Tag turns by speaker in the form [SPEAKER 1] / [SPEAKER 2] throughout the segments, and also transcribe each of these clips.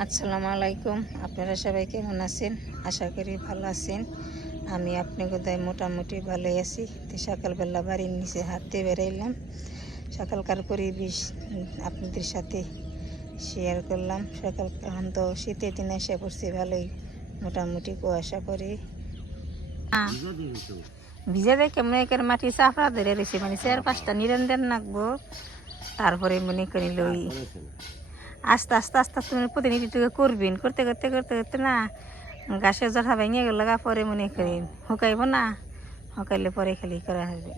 [SPEAKER 1] আসসালামু আলাইকুম। আপনারা সবাই কেমন আছেন? আশা করি ভালো আছেন। আমি আপনি কোথায় মোটামুটি ভালোই আছি। তো সকালবেলা বাড়ির নিচে হাঁটতে বেরাইলাম। সকালকার পরিবেশ আপনাদের সাথে শেয়ার করলাম। সকাল এখন তো শীতের দিনে এসে পড়ছে ভালোই। মোটামুটি কুয়াশা করে ভিজে দেখে মনে করে মাটি চাপড়া ধরে রয়েছে। মানে চার পাঁচটা নিরঞ্জন নাকবো। তারপরে মনে করি লই আস্তে আস্তে আস্তে আস্তে মানে প্রতিনিধিত্ব করবেন। করতে করতে করতে করতে না গাছের জঠা ভেঙে গেল, গা পরে মনে করেন শুকাইব না শুকাইলে পরে খালি করা হবে।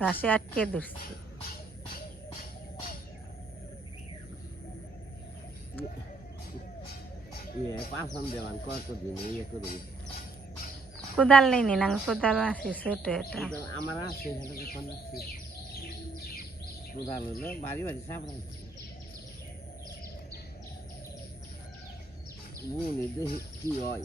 [SPEAKER 1] গাছে আটকে ধরছে।
[SPEAKER 2] পাঁচন দেওয়ান কতদিন ইয়ে করবি
[SPEAKER 1] কোদাল নেই নি না কোদাল আছে, ছোট এটা
[SPEAKER 2] আমার আছে কোদাল হলো, বাড়ি বাড়ি সাবরা বুনি দেখি কি হয়।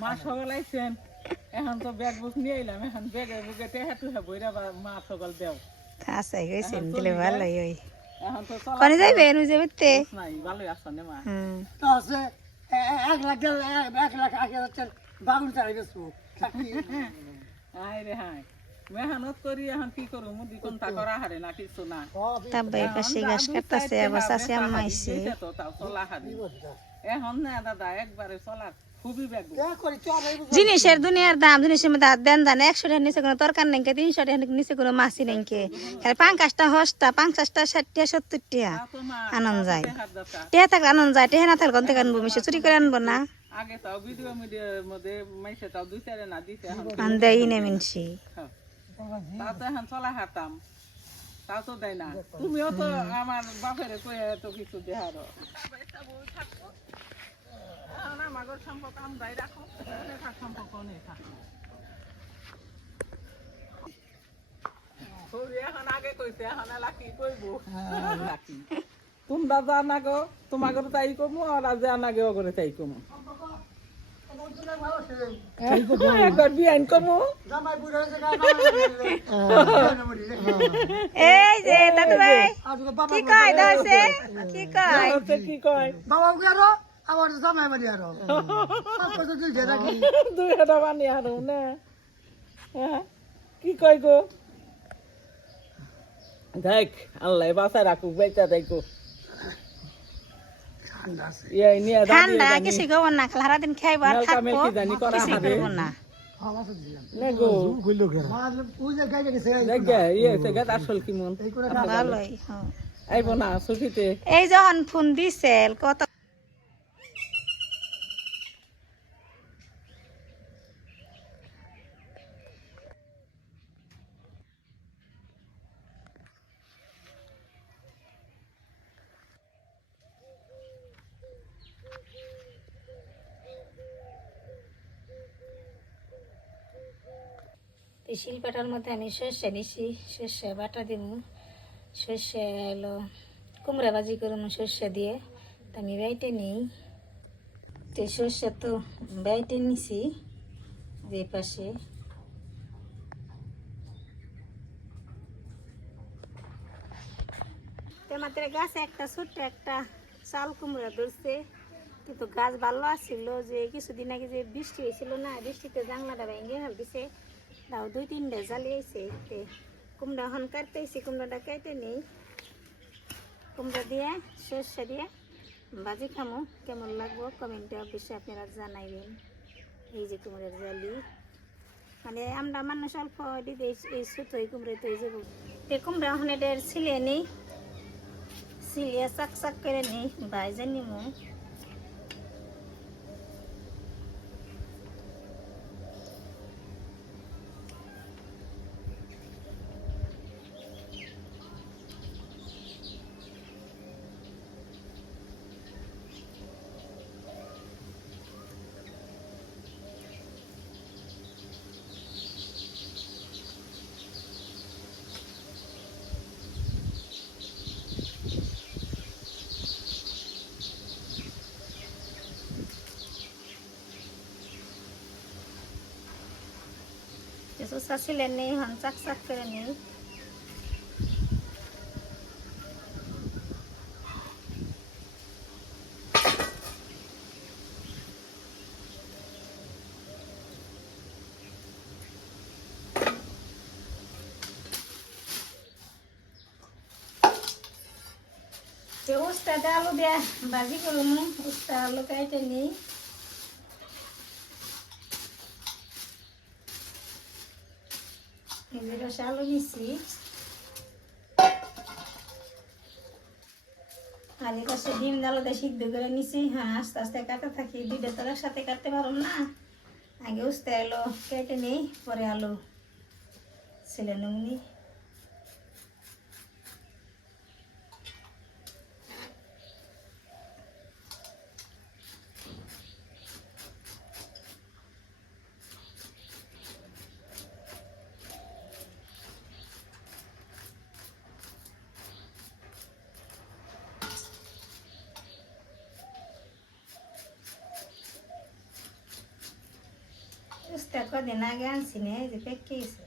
[SPEAKER 3] মা সকাল আইছেন এখন তো ব্যাগ বুক নিয়ে এলাম এখন ব্যাগের বুকে টেহা টুহা বইরা বা মা সকাল দেও।
[SPEAKER 1] আশাই গেছেন দিলে ভালোই ওই
[SPEAKER 3] এখন তো চলা
[SPEAKER 1] কনে যাইবে? নু যাবে
[SPEAKER 3] নাই ভালোই আসছেন রে মা।
[SPEAKER 1] হুম।
[SPEAKER 3] আয় রে হাই মেহনত করি এখন কি করু মুদি কোনটা করা হারে না কিছু না।
[SPEAKER 1] তারপরে পাশে গাছ কাটতেছে আবার চাষি আম্মা
[SPEAKER 3] তো তাও চলা হারি। এখন না দাদা একবারে ব্যাগ
[SPEAKER 1] জিনিসের দুনিয়ার দাম জিনিসের মধ্যে দেন দান একশো টাকার নিচে কোনো তরকার নেই তিনশো টাকার নিচে কোনো মাছই নেই খালি পাঙ্কাশটা হসটা পাঙ্কাশটা ষাট টাকা সত্তর টাকা আনন্দ যায়। টেহা থাকলে আনন্দ যায় টেহা না থাকলে কোন থেকে আনব? মিশে চুরি করে আনব না।
[SPEAKER 3] আগে তাও ভিডিও মিডিয়ার মধ্যে মাইসে তাও দুই চারে না
[SPEAKER 1] আন মিনছি।
[SPEAKER 3] হ্যাঁ। তাও তো এখন চলা হাতাম। তাও তো দেয় না। তুমিও তো আমার বাপের কয়ে তো কিছু দেহার। আমাগর সম্পর্ক আমরাই রাখো। লেখার সম্পর্ক নেই এখন আগে কইছে এখন এলা কইব? লাকি তোমরা জানা গো তোমাকে তাই কমু আর আজ জানা গে তাই কমু।
[SPEAKER 1] এই যে দাদু ভাই কি কয় কি কয়?
[SPEAKER 3] কি কয়?
[SPEAKER 4] বাবা আরও? আমার জামাই বাড়ি আরও। কত দুই ঘেরা কি?
[SPEAKER 3] দুই হাটা বানি আরও না। হ্যাঁ, কি কয় গো? দেখ আল্লাহ বাসায় রাখুক বেচা দেখো
[SPEAKER 4] ঠান্ডা
[SPEAKER 3] ইয়ে নিয়ে
[SPEAKER 1] ঠান্ডা কিছু খবর না খালি সারাদিন খাইবো আর থাকব।
[SPEAKER 3] মেলকি জানি করা
[SPEAKER 1] কিছু
[SPEAKER 3] হবে।
[SPEAKER 1] না।
[SPEAKER 4] হাওয়া তো দিলাম
[SPEAKER 3] নে গো
[SPEAKER 4] মাছ পুজো গাইতে গেছে
[SPEAKER 3] দেখ গে, ইয়ে সে গেট আসল কি মন
[SPEAKER 4] এই করে
[SPEAKER 1] ভালোই হ্যাঁ।
[SPEAKER 3] আইব না ছুটিতে
[SPEAKER 1] এই যখন ফোন দিছিল কত এই শিলপাটার মধ্যে আমি সর্ষে নিছি সর্ষে বাটা দিব সর্ষে এলো কুমড়া ভাজি করুন সর্ষে দিয়ে। তা আমি বাইটে নিই। তো সর্ষে তো বাইটে নিছি যে পাশে। আমাদের গাছে একটা ছোট্ট একটা চাল কুমড়া ধরছে। কিন্তু গাছ ভালো আছিল যে, কিছুদিন আগে যে বৃষ্টি হয়েছিল না, বৃষ্টিতে জানলাটা ভেঙে ফেল দিছে দাও, দুই তিনটা জ্বালিয়েছে কুমড়া এখন কাটতেছি, কুমড়াটা কেটে নেই। কুমড়া দিয়ে সর্ষে দিয়ে ভাজি খামো, কেমন লাগবো কমেন্টে অবশ্যই আপনারা জানাইবেন। এই যে কুমড়ার জালি মানে আমরা মানুষ অল্প দিতে এই এই কুমড়ো তো এই এই কুমড়া ওখানে ডের ছিলে নিই সিলিয়ে চাক চাক করে নিই বাইজে নিমু। কিছু চাচিলে নিই হন চাক চাক করে নিই তো উস্তাটা আলু দিয়ে ভাজি করুন উস্তা আলু কেটে নিই এই যে রসে আলু নিচ্ছি আর এই পাশে ডিম ডালতে সিদ্ধ করে নিছি হ্যাঁ আস্তে আস্তে কাটতে থাকি দুইটা তো একসাথে কাটতে পারো না আগে উস্তে এলো কেটে নেই পরে আলু ছেলে নুমনি উস্তে কদিন আগে আনছি না এই যে পেকে গেছে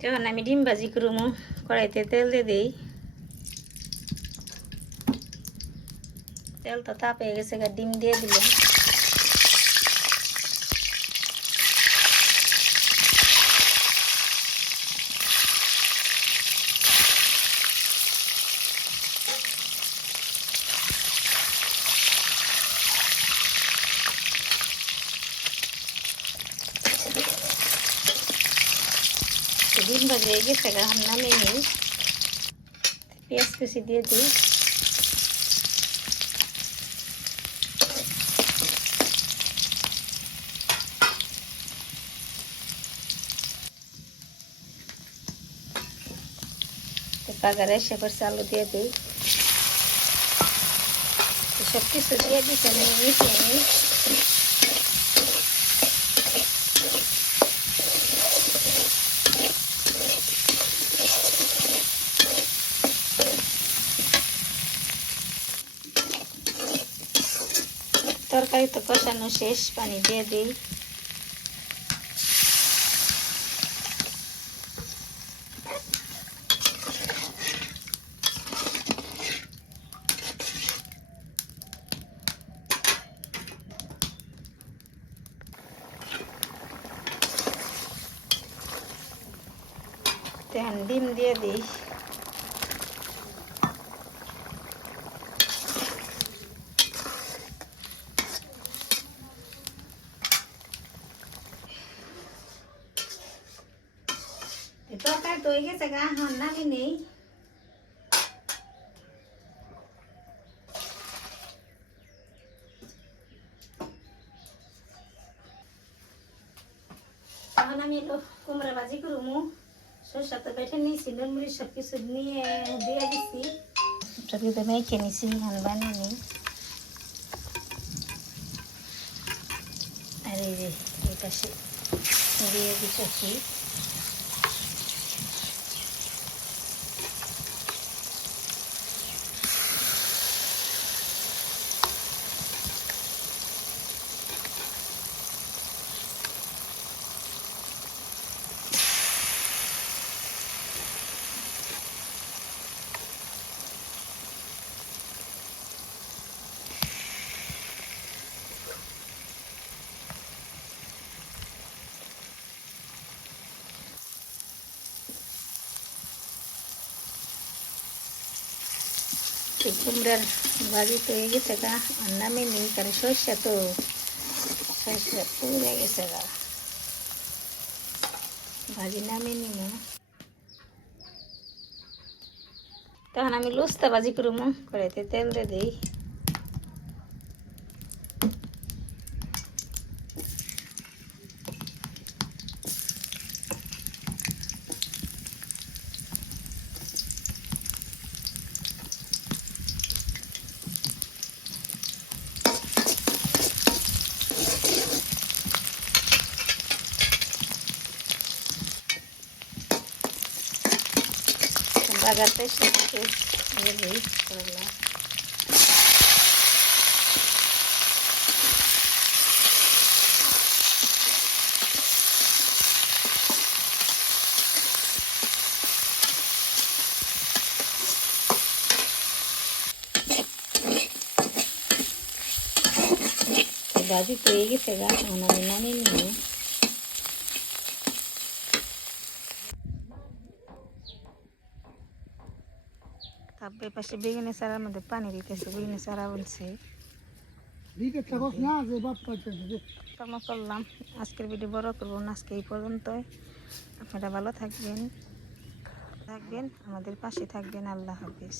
[SPEAKER 1] যখন আমি ডিম ভাজি করব কড়াইতে তেল দিয়ে দিই। তেল তো তাপ হয়ে গেছে ডিম দিয়ে দিলাম। তো ডিম ভাজি হয়ে গেছে গা, এখন নামিয়ে নিই পেঁয়াজ কুচি দিয়ে দিই পাগারে সে করছে আলু দিয়ে দিই তো সব কিছু দিয়ে দিতে নিই মিশিয়ে নিই তরকারি তো কষানো শেষ পানি দিয়ে দিই। তেহান ডিম দিয়ে দিই। তরকারি তো হয়ে গেছে গা হন নামি নেই। তখন আমি এলো কুমড়া ভাজি করব সরষা তো বেটে নিয়েছি নুনমুড়ি সব কিছু নিয়ে দিয়ে দিচ্ছি সব কিছু মেখে নিছি ধান বানিয়ে নিই। আর এই যে, এই দিয়ে দিতেছি এই কুমড়ার ভাজি হয়ে গেছে গা, আর নামে নেই কারণ শস্য তো শস্য পুড়ে গেছে গা। ভাজি নামে নিব তখন আমি লুস্তা ভাজি করব করে তেল দিয়ে দিই। বাগাতে সেটাকে দিয়ে দিই করলা ভাজি তো হয়ে গেছে গা এখন আমি নামিয়ে নিই তারপরে পাশে বেগুনের চারার মধ্যে পানি দিতেছে বেগুনের চারা বলছে। কর্ম করলাম। আজকের ভিডিও বড় করব আজকে এই পর্যন্তই। আপনারা ভালো থাকবেন। থাকবেন আমাদের পাশে থাকবেন। আল্লাহ হাফিজ।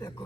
[SPEAKER 4] দেখো